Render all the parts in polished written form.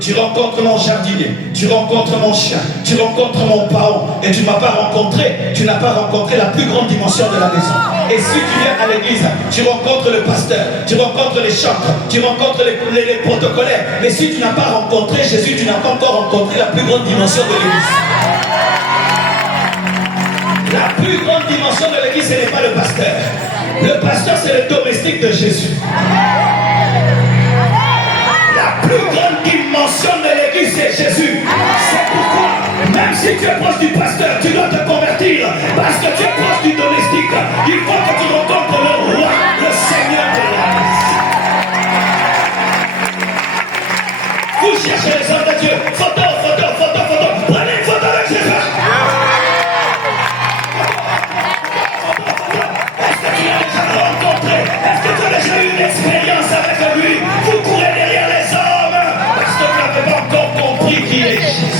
Tu rencontres mon jardinier, tu rencontres mon chien, tu rencontres mon parent et tu ne m'as pas rencontré, tu n'as pas rencontré la plus grande dimension de la maison. Et si tu viens à l'église, tu rencontres le pasteur, tu rencontres les chantres, tu rencontres les protocolaires. Mais si tu n'as pas rencontré Jésus, tu n'as pas encore rencontré la plus grande dimension de l'église. La plus grande dimension de l'église, ce n'est pas le pasteur. Le pasteur, c'est le domestique de Jésus. La plus grande dimension de l'église, c'est Jésus. C'est pourquoi, même si tu es proche du pasteur, tu dois te convertir. Parce que tu es proche du domestique. Il faut que tu rencontres le roi, le Seigneur de la vie. Vous cherchez les hommes de Dieu. Photo. Prenez une photo avec Jésus. Est-ce que tu l'as déjà rencontré? Est-ce que tu as déjà eu une expérience avec lui? Vous courez derrière les hommes parce que tu n'avez pas encore compris qui est Jésus.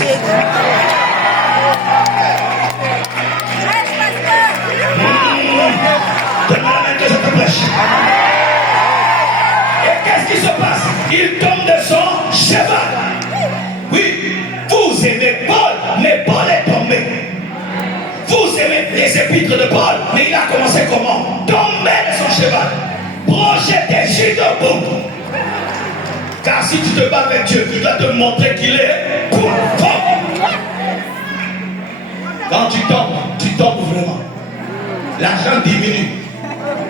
Donne-moi la main que je te prêche. Et qu'est-ce qui se passe? Il tombe de son cheval. Oui, vous aimez Paul, mais Paul est tombé. Vous aimez les épîtres de Paul, mais il a commencé comment? Tomber de son cheval. Projeter jusqu'au bout. Car si tu te bats avec Dieu, il va te montrer qu'il est fort. Quand tu tombes vraiment. L'argent diminue.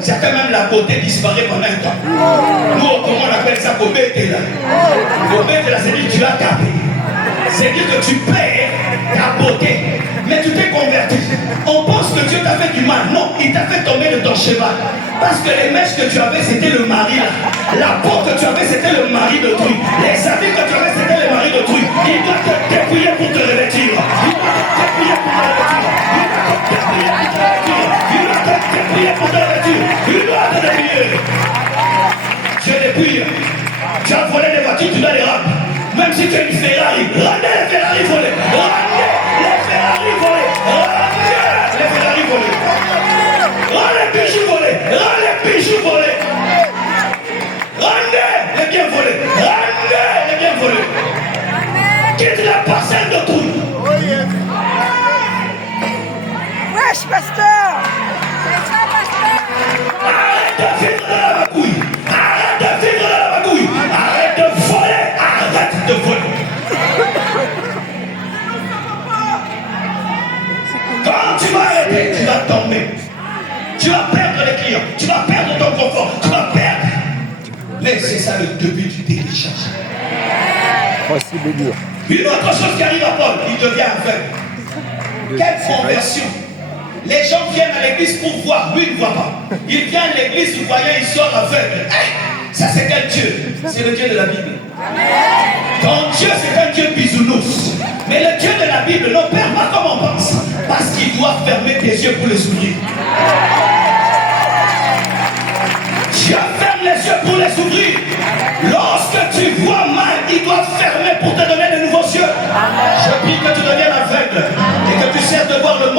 Certains même la beauté disparaît pendant un temps. Nous, comment on appelle ça? Gobetela. Gobetela, c'est-à-dire que tu as tapé. C'est-à-dire que tu payes ta beauté. Mais tu t'es converti. On pense que Dieu t'a fait du mal. Non, il t'a fait tomber de ton cheval. Parce que les mèches que tu avais, c'était le mari là. La peau que tu avais, c'était le mari d'autrui. Les habits que tu avais, c'était le mari d'autrui. Il doit te dépouiller pour te revêtir. Il doit te dépouiller pour te revêtir. Il doit te dépouiller pour te revêtir. Il doit te dépouiller. Je dépouille. Tu as volé des voitures, tu dois les rendre. Même si tu as une Ferrari, rendez les Ferrari volés. Rendez les Ferrari volés. Rendez les Ferrari volés. Rendez les bijoux volés. Rendez les bijoux volés. Rendez les biens volés. Rendez les biens volés. Quitte la parcelle d'autrui. Wesh, pasteur! C'est ça, pasteur! Arrête de vivre dans la magouille. Arrête de vivre dans la magouille. Arrête de voler. Arrête de voler. Quand tu vas arrêter, tu vas tomber. Tu vas perdre les clients. Tu vas perdre ton confort. Tu vas perdre. Mais c'est ça le début du télécharge. Une autre chose qui arrive à Paul, il devient aveugle. Quelle conversion! Les gens viennent à l'église pour voir, lui il ne voit pas. Il vient à l'église, il voyant, il sort aveugle. Ça c'est quel Dieu? C'est le Dieu de la Bible. Ton Dieu c'est un Dieu bisounours. Mais le Dieu de la Bible n'opère pas comme on pense. Parce qu'il doit fermer tes yeux pour les ouvrir. Dieu ferme les yeux pour les ouvrir. Lorsque tu vois mal, il doit fermer pour te donner de nouveaux yeux. Je prie que tu deviennes aveugle et que tu cesses de voir le